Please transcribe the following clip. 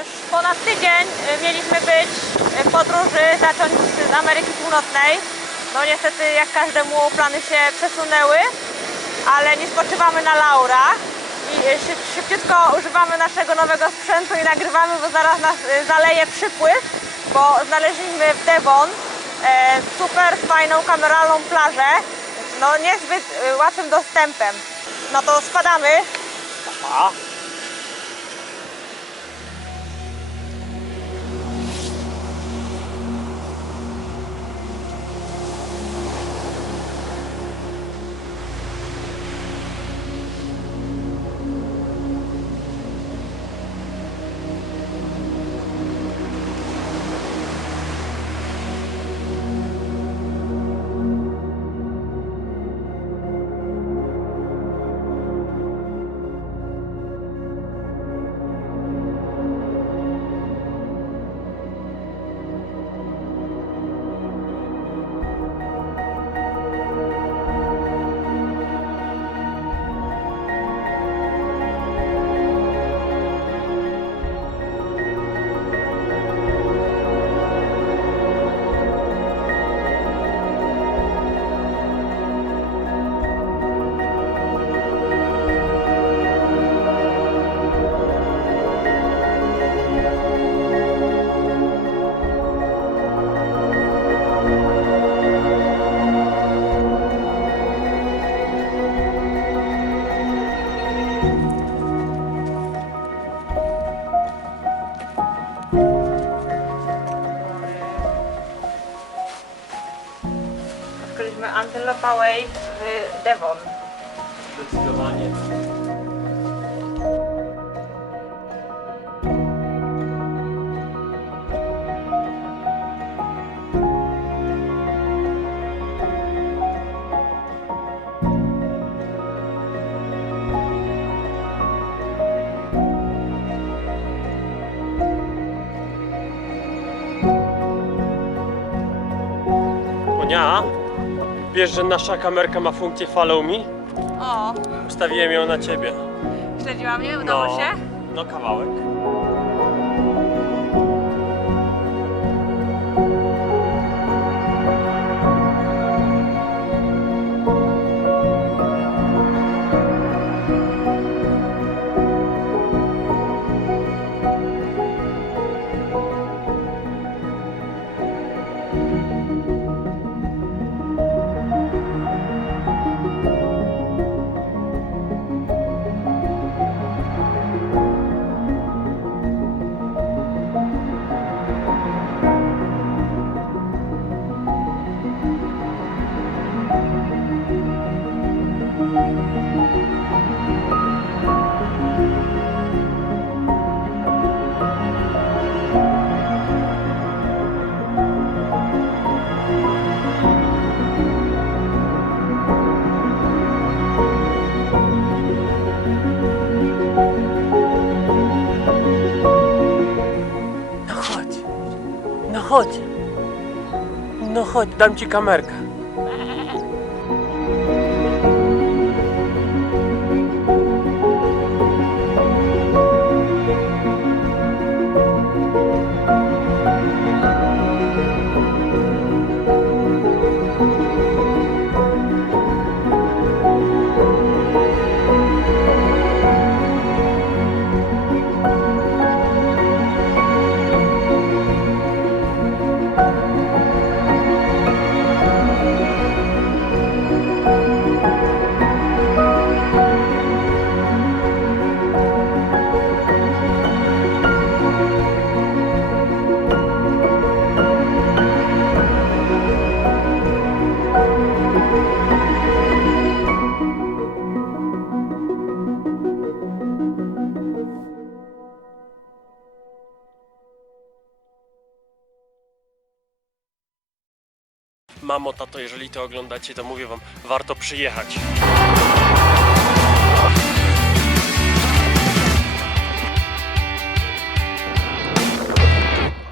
Już ponad tydzień mieliśmy być w podróży, zacząć z Ameryki Północnej. No niestety jak każdemu plany się przesunęły, ale nie spoczywamy na laurach i szybciutko używamy naszego nowego sprzętu i nagrywamy, bo zaraz nas zaleje przypływ, bo znaleźliśmy w Devon super fajną kameralną plażę, no niezbyt łatwym dostępem. No to spadamy. A? Odkryliśmy Antelope Wave w Devon. Zdecydowanie. Monia, wiesz, że nasza kamerka ma funkcję Follow Me? O, Ustawiłem ją na ciebie. śledziła mnie, udało się? No kawałek. No chodź. No chodź, dam ci kamerkę. Mamo, tato, jeżeli to oglądacie, to mówię wam, warto przyjechać.